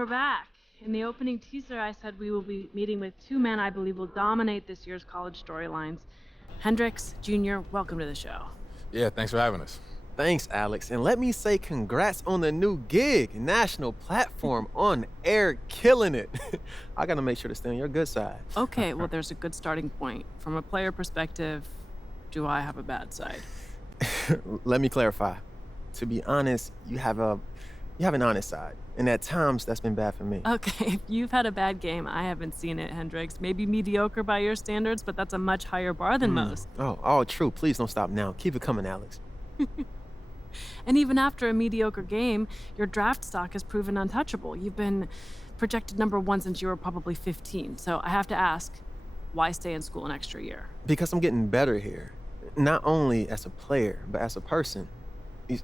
we're back. In the opening teaser, I said we will be meeting with two men I believe will dominate this year's college storylines. Hendrixx, Jr., welcome to the show. Yeah, thanks for having us. Thanks, Alex. And let me say congrats on the new gig. National platform, on air, killing it. I gotta make sure to stay on your good side. Okay, well, there's a good starting point. From a player perspective, do I have a bad side? Let me clarify. To be honest, you have an honest side. And at times, that's been bad for me. Okay, if you've had a bad game, I haven't seen it, Hendrixx. Maybe mediocre by your standards, but that's a much higher bar than most. Oh, true. Please don't stop now. Keep it coming, Alex. And even after a mediocre game, your draft stock has proven untouchable. You've been projected #1 since you were probably 15. So I have to ask, why stay in school an extra year? Because I'm getting better here. Not only as a player, but as a person.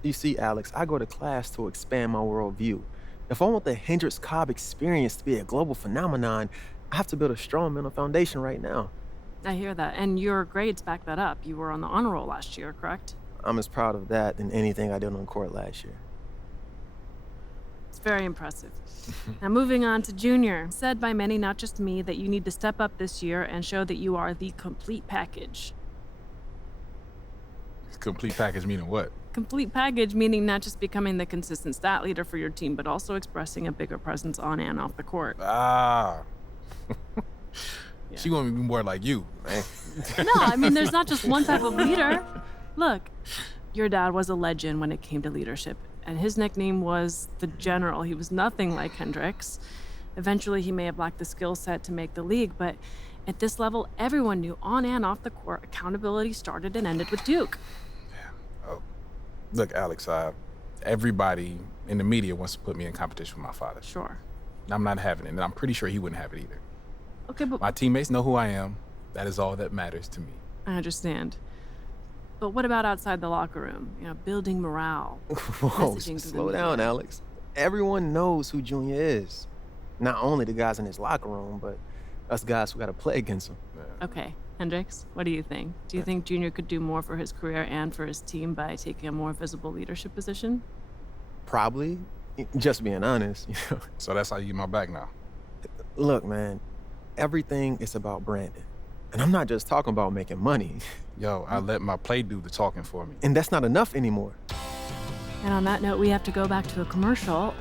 You see, Alex, I go to class to expand my worldview. If I want the Hendrixx Cobb experience to be a global phenomenon, I have to build a strong mental foundation right now. I hear that, and your grades back that up. You were on the honor roll last year, correct? I'm as proud of that than anything I did on court last year. It's very impressive. Now moving on to Junior. Said by many, not just me, that you need to step up this year and show that you are the complete package. Complete package meaning what? Complete package meaning not just becoming the consistent stat leader for your team, but also expressing a bigger presence on and off the court. Ah. Yeah. She want me to be more like you, man. No, I mean, there's not just one type of leader. Look, your dad was a legend when it came to leadership, and his nickname was the General. He was nothing like Hendrixx. Eventually, he may have lacked the skill set to make the league, but at this level, everyone knew on and off the court, accountability started and ended with Duke. Oh. Look, Alex, everybody in the media wants to put me in competition with my father. Sure. I'm not having it, and I'm pretty sure he wouldn't have it either. Okay, but My teammates know who I am. That is all that matters to me. I understand. But what about outside the locker room? You know, building morale. Whoa, Messaging to the slow media. down, Alex. Everyone knows who Junior is. Not only the guys in his locker room, but us guys who got to play against him. Yeah. Okay, Hendrixx, what do you think? Do you think Junior could do more for his career and for his team by taking a more visible leadership position? Probably. Just being honest. So that's how you get my back now. Look, man, everything is about branding. And I'm not just talking about making money. Yo, I let my play do the talking for me. And that's not enough anymore. And on that note, we have to go back to a commercial.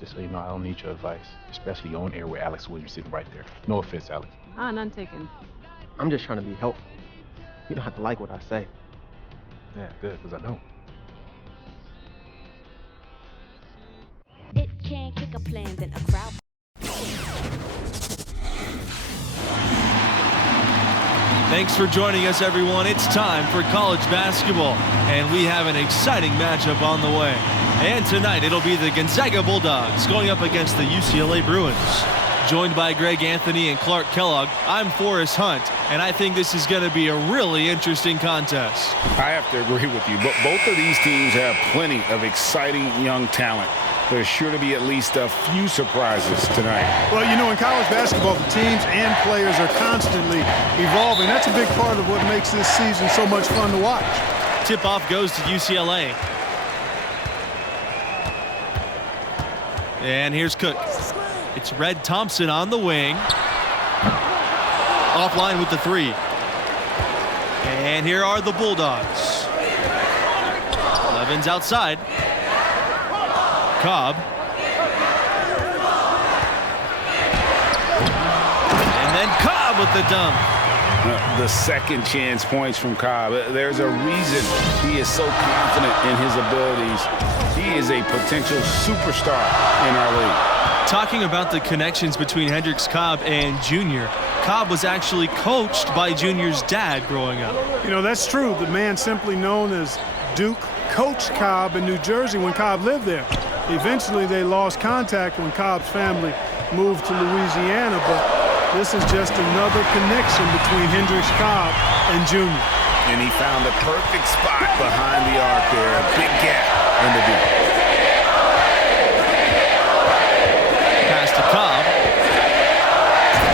Just so you know, I don't need your advice, especially on air with Alex Williams sitting right there. No offense, Alex. None taken. I'm just trying to be helpful. You don't have to like what I say. Yeah, good, because I don't. It can't kick a plan, then a crowd. Thanks for joining us, everyone. It's time for college basketball, and we have an exciting matchup on the way. And tonight, it'll be the Gonzaga Bulldogs going up against the UCLA Bruins. Joined by Greg Anthony and Clark Kellogg, I'm Forrest Hunt, and I think this is going to be a really interesting contest. I have to agree with you, but both of these teams have plenty of exciting young talent. There's sure to be at least a few surprises tonight. Well, you know, in college basketball, the teams and players are constantly evolving. That's a big part of what makes this season so much fun to watch. Tip-off goes to UCLA. And here's Cook. It's Red Thompson on the wing. Offline with the three. And here are the Bulldogs. Levins outside. Cobb. And then Cobb with the dunk. The second chance points from Cobb. There's a reason he is so confident in his abilities. He is a potential superstar in our league. Talking about the connections between Hendrixx Cobb and Junior, Cobb was actually coached by Junior's dad growing up. You know, that's true. The man simply known as Duke coached Cobb in New Jersey when Cobb lived there. Eventually, they lost contact when Cobb's family moved to Louisiana, but this is just another connection between Hendrixx Cobb and Junior. And he found the perfect spot behind the arc there, a big gap in the deep. Pass to Cobb.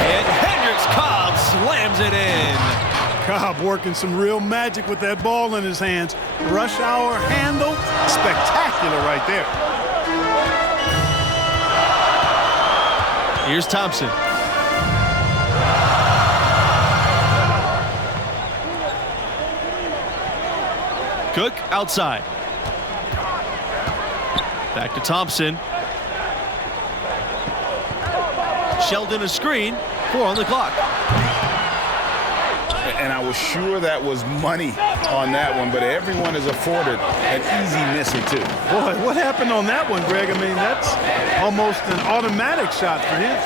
And Hendrixx Cobb slams Cobb working some real magic with that ball in his hands. Rush hour handle, spectacular right there. Here's Thompson. Cook outside. Back to Thompson. Sheldon a screen. 4 on the clock. And I was sure that was money on that one, but everyone is afforded an easy misser too. Boy, what happened on that one, Greg? I mean, that's almost an automatic shot for him.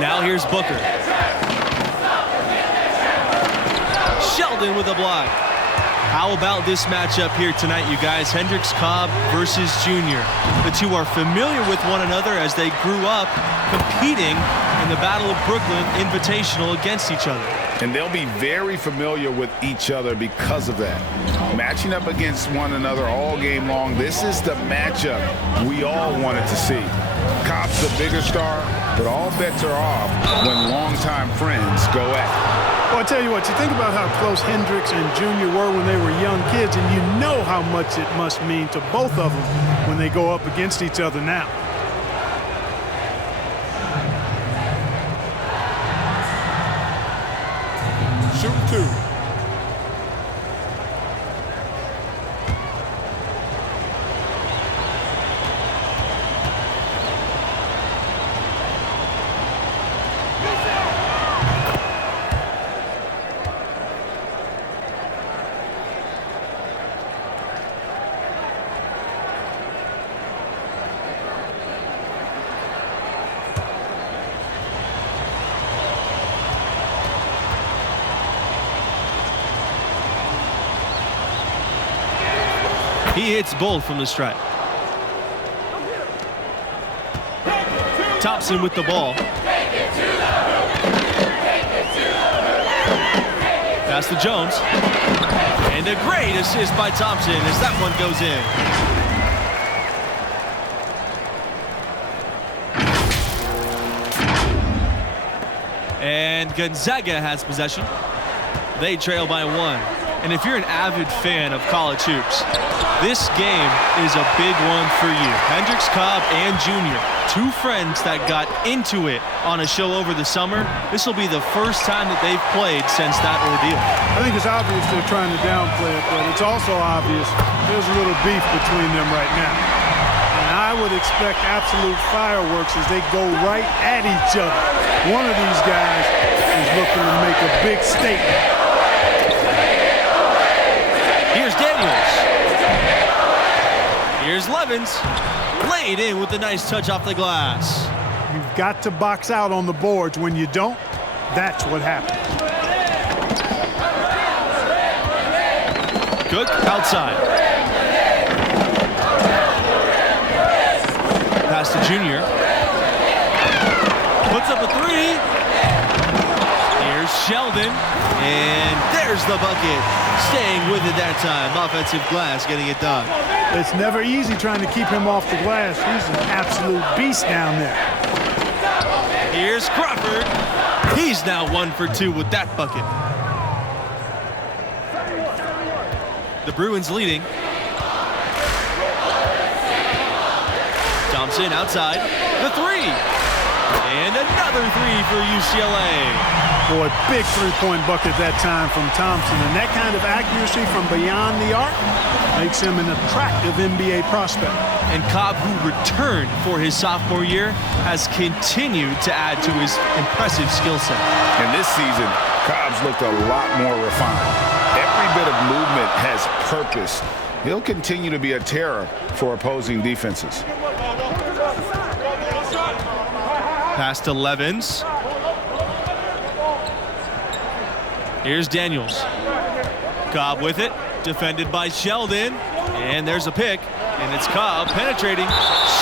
Now here's Booker. Sheldon with a block. How about this matchup here tonight, you guys? Hendrixx Cobb versus Junior. The two are familiar with one another as they grew up competing in the Battle of Brooklyn Invitational against each other. And they'll be very familiar with each other because of that. Matching up against one another all game long, this is the matchup we all wanted to see. Cobb's the bigger star, but all bets are off when longtime friends go at it. Well, I tell you what, you think about how close Hendrixx and Junior were when they were young kids, and you know how much it must mean to both of them when they go up against each other now. Shoot 2. He hits both from the stripe. Thompson with the ball. Pass to Jones. And a great assist by Thompson as that one goes in. And Gonzaga has possession. They trail by 1. And if you're an avid fan of college hoops, this game is a big one for you. Hendrixx Cobb and Junior, two friends that got into it on a show over the summer. This will be the first time that they've played since that ordeal. I think it's obvious they're trying to downplay it, but it's also obvious there's a little beef between them right now. And I would expect absolute fireworks as they go right at each other. One of these guys is looking to make a big statement. Here's Daniels. Here's Levins. Laid in with a nice touch off the glass. You've got to box out on the boards. When you don't, that's what happens. Cook outside. Pass to Junior. Puts up a 3. Here's Sheldon. And there's the bucket. Staying with it that time. Offensive glass getting it done. It's never easy trying to keep him off the glass. He's an absolute beast down there. Here's Crawford. He's now 1 for 2 with that bucket. The Bruins leading. Thompson outside. The 3. And another 3 for UCLA. Boy, big three-point bucket that time from Thompson. And that kind of accuracy from beyond the arc makes him an attractive NBA prospect. And Cobb, who returned for his sophomore year, has continued to add to his impressive skill set. And this season, Cobb's looked a lot more refined. Every bit of movement has purpose. He'll continue to be a terror for opposing defenses. Pass to Levins. Here's Daniels. Cobb with it. Defended by Sheldon. And there's a pick. And it's Cobb penetrating.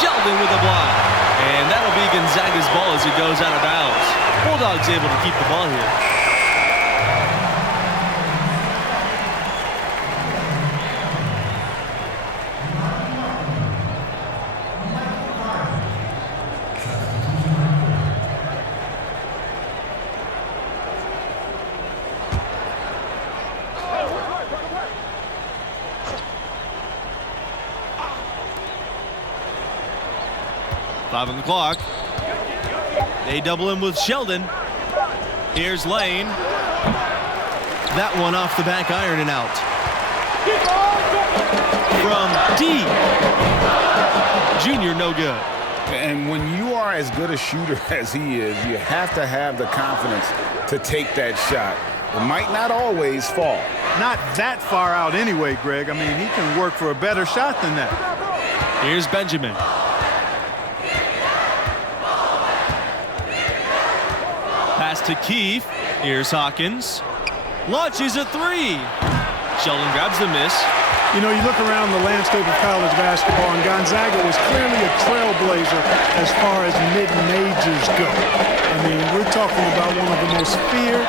Sheldon with a block. And that'll be Gonzaga's ball as it goes out of bounds. Bulldogs able to keep the ball here. 5 on the clock. They double him with Sheldon. Here's Lane. That one off the back iron and out. From D. Junior, no good. And when you are as good a shooter as he is, you have to have the confidence to take that shot. It might not always fall. Not that far out anyway, Greg. I mean, he can work for a better shot than that. Here's Benjamin. Pass to Keefe. Here's Hawkins. Launches a 3. Sheldon grabs the miss. You know, you look around the landscape of college basketball, and Gonzaga was clearly a trailblazer as far as mid-majors go. I mean, we're talking about one of the most feared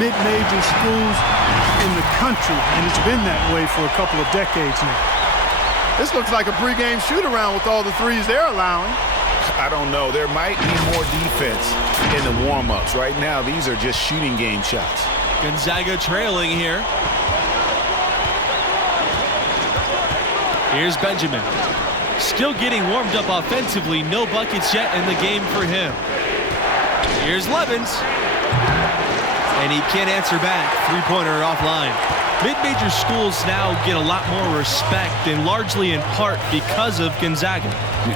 mid-major schools in the country, and it's been that way for a couple of decades now. This looks like a pregame shoot-around with all the threes they're allowing. I don't know. There might be more defense in the warm-ups. Right now, these are just shooting game shots. Gonzaga trailing here. Here's Benjamin. Still getting warmed up offensively. No buckets yet in the game for him. Here's Levens. And he can't answer back. Three-pointer offline. Mid-major schools now get a lot more respect, and largely in part because of Gonzaga.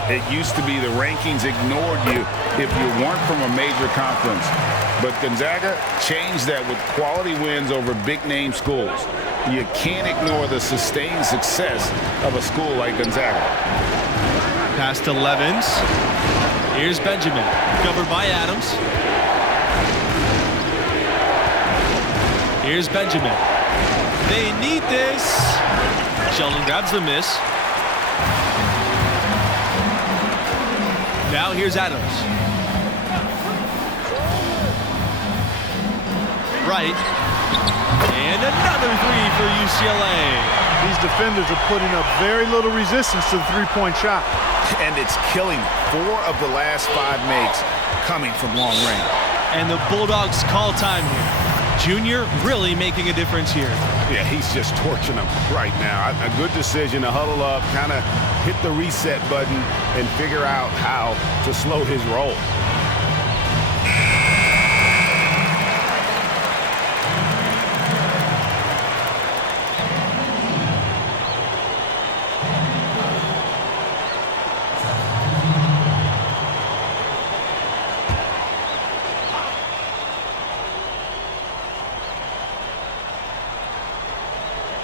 It used to be the rankings ignored you if you weren't from a major conference. But Gonzaga changed that with quality wins over big-name schools. You can't ignore the sustained success of a school like Gonzaga. Pass to Levens. Here's Benjamin, covered by Adams. Here's Benjamin. They need this. Sheldon grabs the miss. Now here's Adams. Right. And another 3 for UCLA. These defenders are putting up very little resistance to the three-point shot. And it's killing 4 of the last 5 makes coming from long range. And the Bulldogs call time here. Junior really making a difference here. Yeah, he's just torching them right now. A good decision to huddle up, kind of hit the reset button, and figure out how to slow his roll.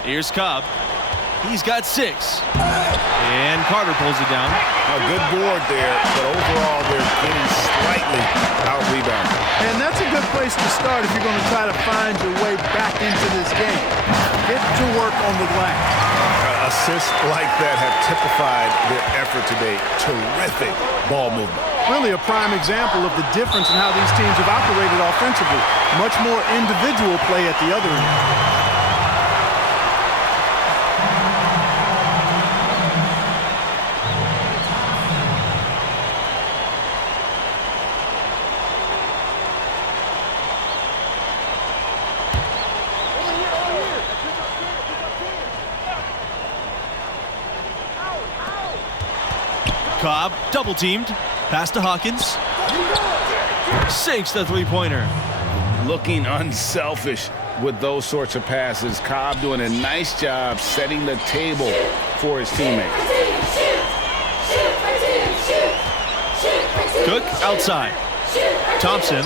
Here's Cobb. He's got 6. And Carter pulls it down. A good board there, but overall they're getting slightly out-rebounded. And that's a good place to start if you're going to try to find your way back into this game. Get to work on the glass. Assists like that have typified their effort today. Terrific ball movement. Really a prime example of the difference in how these teams have operated offensively. Much more individual play at the other end. Cobb double teamed. Pass to Hawkins. Sinks the three-pointer. Looking unselfish with those sorts of passes. Cobb doing a nice job setting the table for his teammates. Cook outside. Thompson.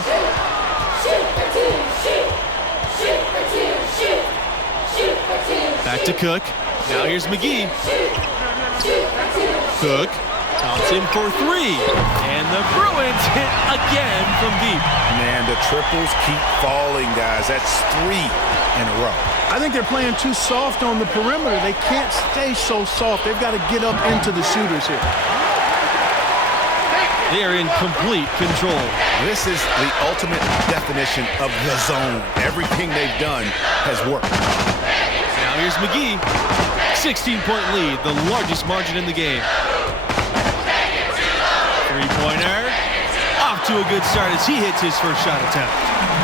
Back to Cook. Now here's McGee. Cook. Thompson for 3. And the Bruins hit again from deep. Man, the triples keep falling, guys. That's 3 in a row. I think they're playing too soft on the perimeter. They can't stay so soft. They've got to get up into the shooters here. They are in complete control. This is the ultimate definition of the zone. Everything they've done has worked. Now here's McGee. 16-point lead, the largest margin in the game. Three-pointer. Off to a good start as he hits his first shot attempt.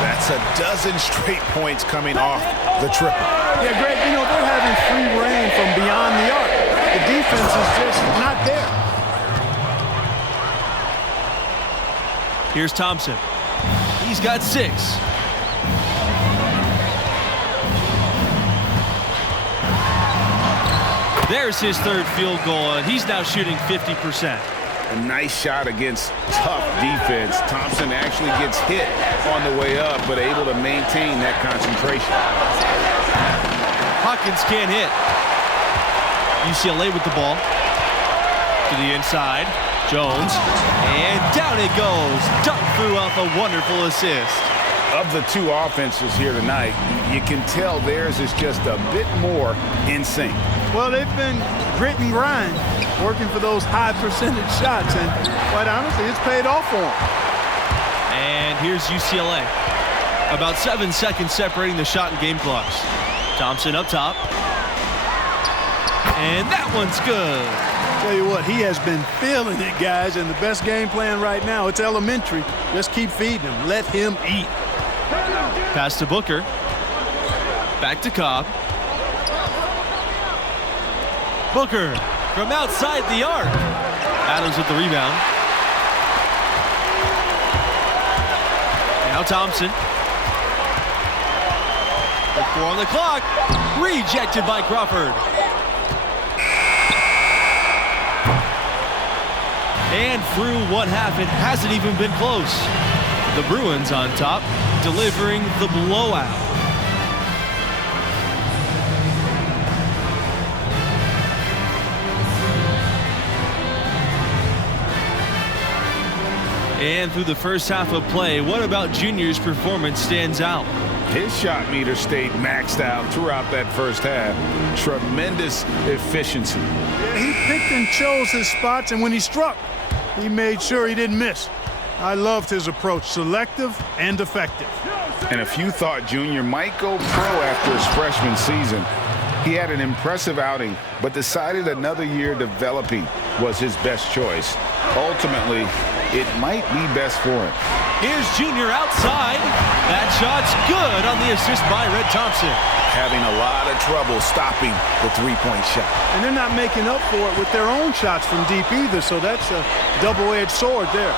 That's a dozen straight points coming off the triple. Yeah, Greg, you know, they're having free reign from beyond the arc. The defense is just not there. Here's Thompson. He's got 6. There's his 3rd field goal, and he's now shooting 50%. A nice shot against tough defense. Thompson actually gets hit on the way up, but able to maintain that concentration. Hawkins can't hit. UCLA with the ball. To the inside. Jones. And down it goes. Dunk through off a wonderful assist. Of the 2 offenses here tonight, you can tell theirs is just a bit more in sync. Well, they've been grit and grind, working for those high percentage shots, and quite honestly, it's paid off for them. And here's UCLA. About 7 seconds separating the shot and game clocks. Thompson up top. And that one's good. Tell you what, he has been feeling it, guys, and the best game plan right now, it's elementary. Just keep feeding him. Let him eat. Pass to Booker. Back to Cobb. Booker from outside the arc. Adams with the rebound. Now Thompson. 4 on the clock. Rejected by Crawford. And through one half, it hasn't even been close. The Bruins on top, delivering the blowout. And through the first half of play, what about Junior's performance stands out? His shot meter stayed maxed out throughout that first half. Tremendous efficiency. Yeah, he picked and chose his spots, and when he struck, he made sure he didn't miss. I loved his approach, selective and effective. And if you thought Junior might go pro after his freshman season, he had an impressive outing, but decided another year developing was his best choice. Ultimately, it might be best for him. Here's Junior outside. That shot's good on the assist by Red Thompson. Having a lot of trouble stopping the three-point shot. And they're not making up for it with their own shots from deep either, so that's a double-edged sword there.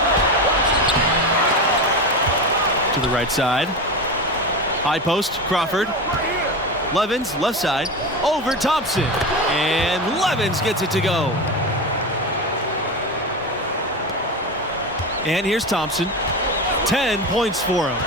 To the right side. High post, Crawford. Levens, left side, over Thompson. And Levens gets it to go. And here's Thompson. 10 points for him.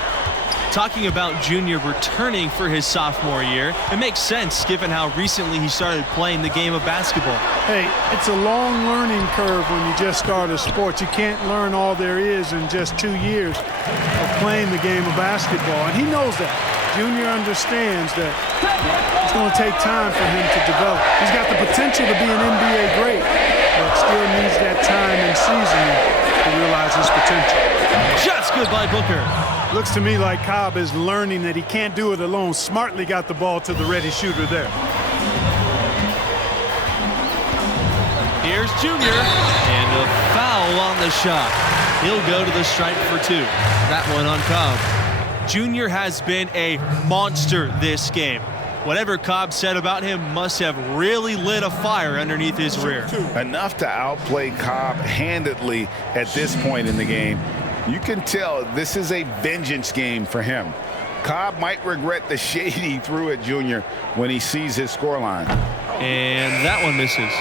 Talking about Junior returning for his sophomore year, it makes sense given how recently he started playing the game of basketball. Hey, it's a long learning curve when you just start a sport. You can't learn all there is in just 2 years of playing the game of basketball, and he knows that. Junior understands that it's going to take time for him to develop. He's got the potential to be an NBA great, but still needs that time and seasoning to realize his potential. Just good by Booker. Looks to me like Cobb is learning that he can't do it alone. Smartly got the ball to the ready shooter there. Here's Junior, and a foul on the shot. He'll go to the stripe for 2. That one on Cobb. Junior has been a monster this game. Whatever Cobb said about him must have really lit a fire underneath his rear. Enough to outplay Cobb handedly at this point in the game. You can tell this is a vengeance game for him. Cobb might regret the shade he threw at Junior when he sees his scoreline. And that one misses.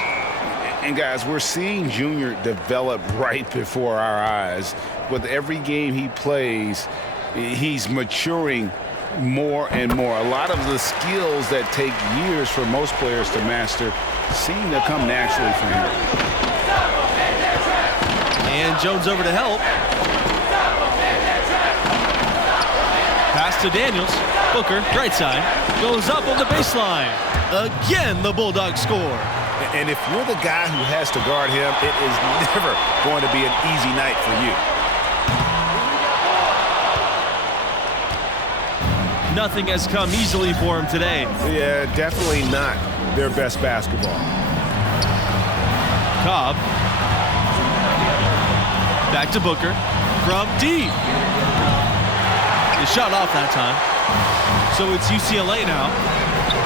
And guys, we're seeing Junior develop right before our eyes. With every game he plays, he's maturing more and more. A lot of the skills that take years for most players to master seem to come naturally for him. And Jones over to help. Pass to Daniels. Booker, right side, goes up on the baseline. Again, the Bulldogs score. And if you're the guy who has to guard him, it is never going to be an easy night for you. Nothing has come easily for him today. Yeah, definitely not their best basketball. Cobb. Back to Booker. From deep. The shot off that time. So it's UCLA now.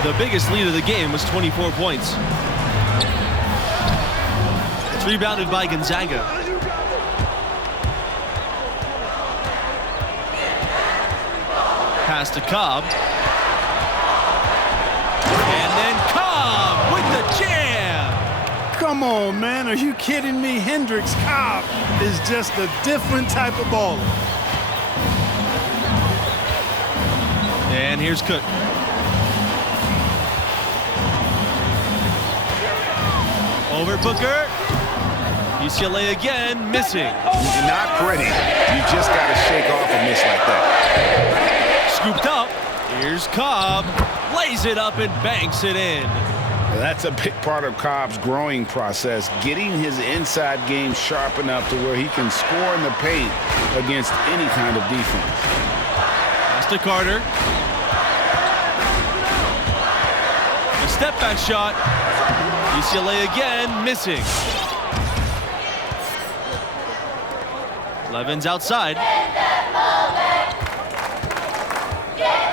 The biggest lead of the game was 24 points. It's rebounded by Gonzaga. Pass to Cobb. And then Cobb with the jam. Come on, man. Are you kidding me? Hendrixx Cobb is just a different type of baller. And here's Cook. Over Booker. UCLA again, missing. Not pretty. You just got to shake off a miss like that. Scooped up. Here's Cobb. Lays it up and banks it in. That's a big part of Cobb's growing process, getting his inside game sharp enough to where he can score in the paint against any kind of defense. Pass to Carter. A step back shot. UCLA again, missing. Levin's outside.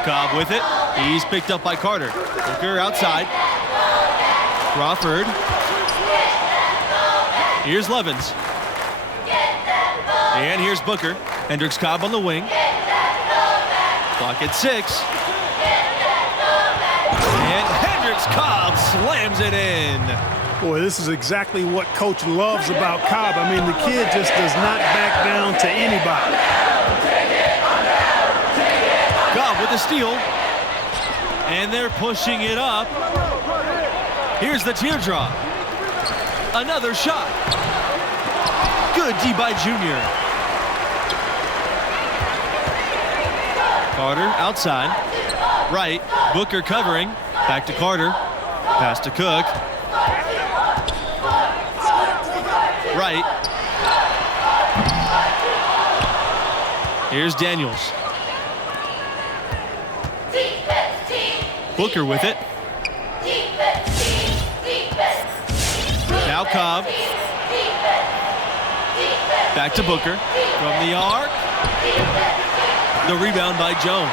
Cobb with it. He's picked up by Carter. Booker outside. Crawford. Here's Levins. And here's Booker. Hendrixx Cobb on the wing. Clock at 6. And Hendrixx Cobb slams it in. Boy, this is exactly what Coach loves about Cobb. I mean, the kid just does not back down to anybody. Cobb with the steal. And they're pushing it up. Here's the teardrop. Another shot. Good D by Junior. Carter outside. Right. Booker covering. Back to Carter. Pass to Cook. Right. Here's Daniels. Booker with it. Now Cobb. Back to Booker. From the arc. The rebound by Jones.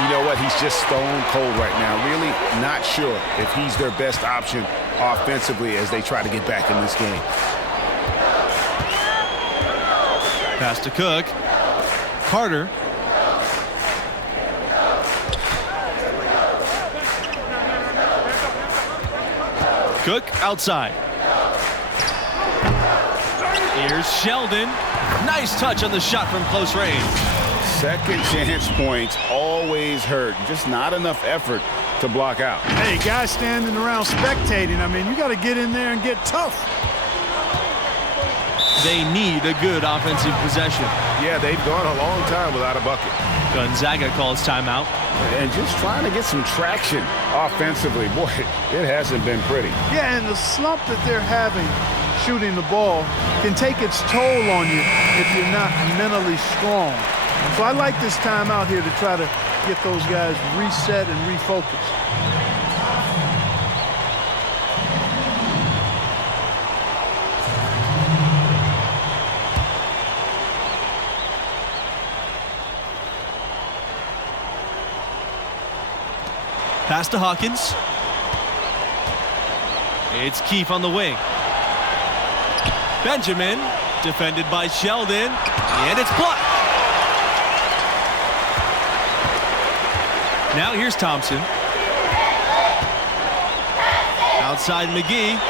You know what? He's just stone cold right now. Really not sure if he's their best option offensively as they try to get back in this game. Pass to Cook. Carter. Cook outside. Here's Sheldon. Nice touch on the shot from close range. Second chance points always hurt. Just not enough effort to block out. Hey, guys standing around spectating, I mean, you got to get in there and get tough. They need a good offensive possession. Yeah, they've gone a long time without a bucket. Gonzaga calls timeout. And just trying to get some traction offensively. Boy, it hasn't been pretty. Yeah, and the slump that they're having shooting the ball can take its toll on you if you're not mentally strong. So I like this timeout here to try to get those guys reset and refocused. Pass to Hawkins. It's Keefe on the wing. Benjamin, defended by Sheldon, and it's blocked. Now here's Thompson. Outside McGee.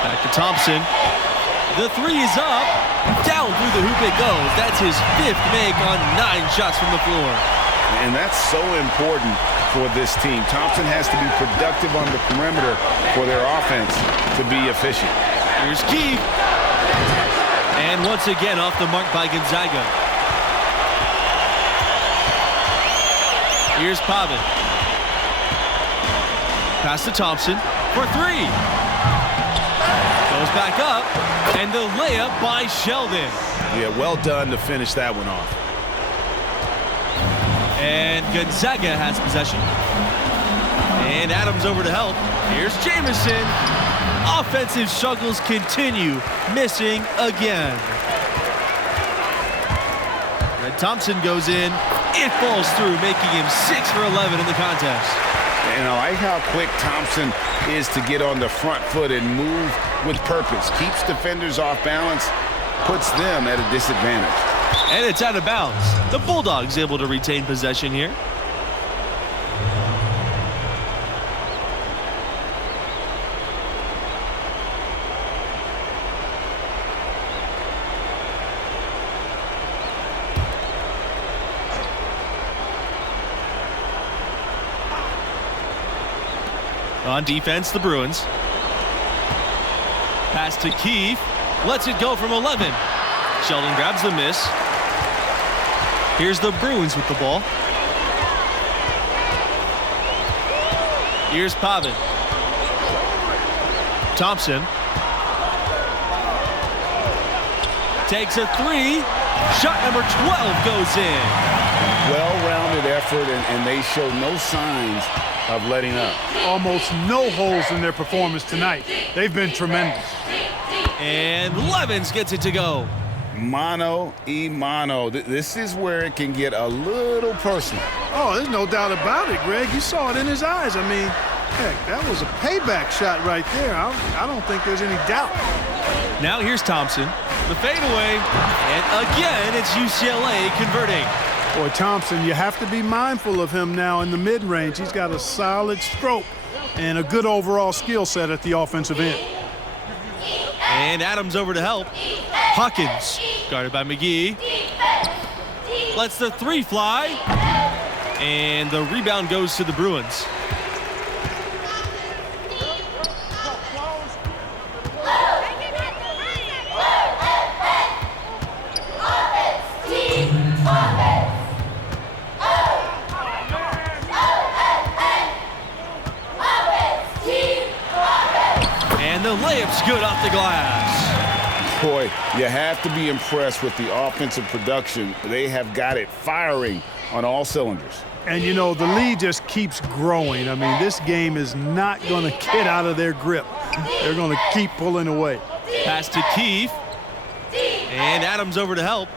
Back to Thompson. The three is up. Down through the hoop it goes. That's his 5th make on 9 shots from the floor. And that's so important for this team. Thompson has to be productive on the perimeter for their offense to be efficient. Here's Keefe. And once again off the mark by Gonzaga. Here's Pavin. Pass to Thompson for 3. Goes back up. And the layup by Sheldon. Yeah, well done to finish that one off. And Gonzaga has possession. And Adams over to help. Here's Jamison. Offensive struggles continue. Missing again. And Thompson goes in. It falls through, making him 6 for 11 in the contest. And I like how quick Thompson is to get on the front foot and move with purpose. Keeps defenders off balance, puts them at a disadvantage. And it's out of bounds. The Bulldogs able to retain possession here. On defense, the Bruins. Pass to Keefe. Lets it go from 11. Sheldon grabs the miss. Here's the Bruins with the ball. Here's Pavin. Thompson. Takes a three. Shot number 12 goes in. Well-rounded effort, and they show no signs of letting up. Almost no holes in their performance tonight. They've been tremendous. And Levens gets it to go. Mano y mano. This is where it can get a little personal. Oh, there's no doubt about it, Greg. You saw it in his eyes. I mean, heck, that was a payback shot right there. I don't think there's any doubt. Now here's Thompson. The fadeaway. And again, it's UCLA converting. Boy, Thompson, you have to be mindful of him now in the mid-range. He's got a solid stroke and a good overall skill set at the offensive end. And Adams over to help. Hawkins, guarded by McGee. Lets the three fly. And the rebound goes to the Bruins. And the layup's good off the glass. Boy, you have to be impressed with the offensive production. They have got it firing on all cylinders. And, you know, the lead just keeps growing. I mean, this game is not going to get out of their grip. They're going to keep pulling away. Pass to Keefe. And Adams over to help.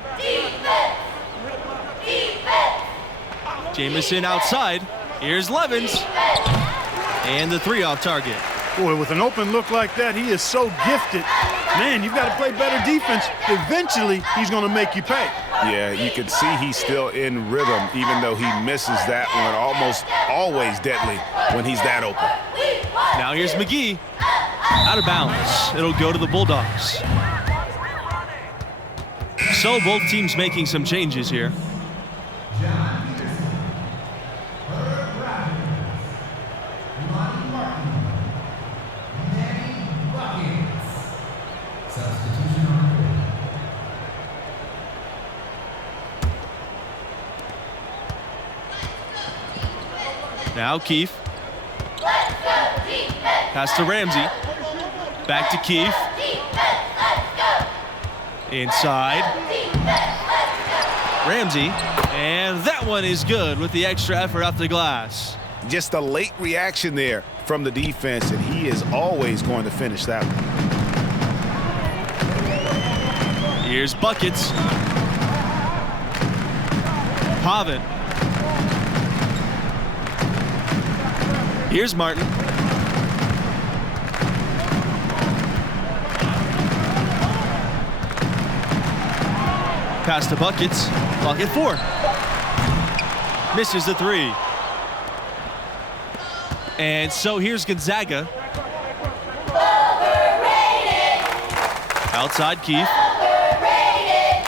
Jamison outside. Here's Levens. And the three off target. Boy, with an open look like that, he is so gifted. Man, you've got to play better defense. Eventually, he's going to make you pay. Yeah, you can see he's still in rhythm, even though he misses that one. Almost always deadly when he's that open. Now here's McGee. Out of bounds. It'll go to the Bulldogs. So both teams making some changes here. Now Keefe. Pass to Ramsey. Back to Keefe. Inside. Ramsey. And that one is good with the extra effort off the glass. Just a late reaction there from the defense, and he is always going to finish that one. Here's Buckets. Pavin. Here's Martin. Pass to Buckets. Bucket 4. Misses the three. And so here's Gonzaga. Overrated. Outside Keefe. Overrated.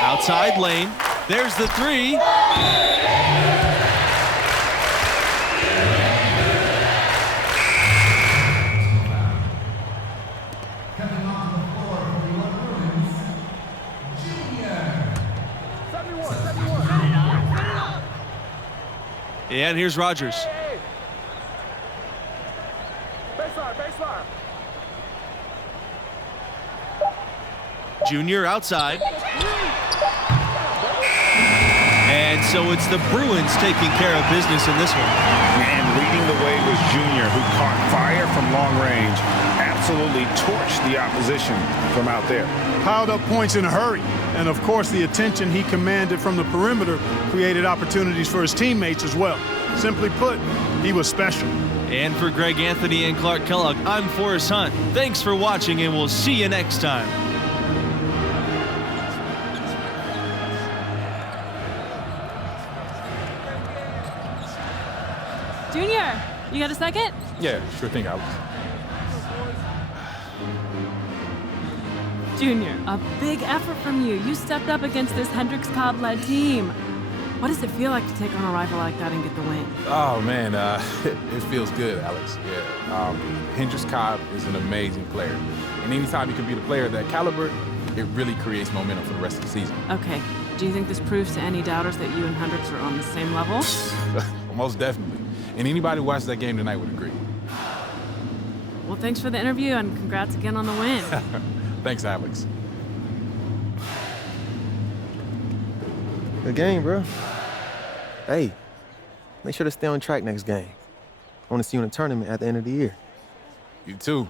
Outside Lane. There's the three. And here's Rogers. Baseline. Junior outside. And so it's the Bruins taking care of business in this one. And leading the way was Junior, who caught fire from long range. Absolutely torched the opposition from out there. Piled up points in a hurry. And, of course, the attention he commanded from the perimeter created opportunities for his teammates as well. Simply put, he was special. And for Greg Anthony and Clark Kellogg, I'm Forrest Hunt. Thanks for watching, and we'll see you next time. Junior, you got a second? Yeah, sure thing, Alex. Junior, a big effort from you. You stepped up against this Hendrixx Cobb-led team. What does it feel like to take on a rival like that and get the win? Oh, man, it feels good, Alex. Yeah. Hendrixx Cobb is an amazing player. And anytime you can beat a player of that caliber, it really creates momentum for the rest of the season. Okay. Do you think this proves to any doubters that you and Hendrixx are on the same level? Most definitely. And anybody who watches that game tonight would agree. Well, thanks for the interview and congrats again on the win. Thanks, Alex. Good game, bro. Hey, make sure to stay on track next game. I want to see you in a tournament at the end of the year. You too.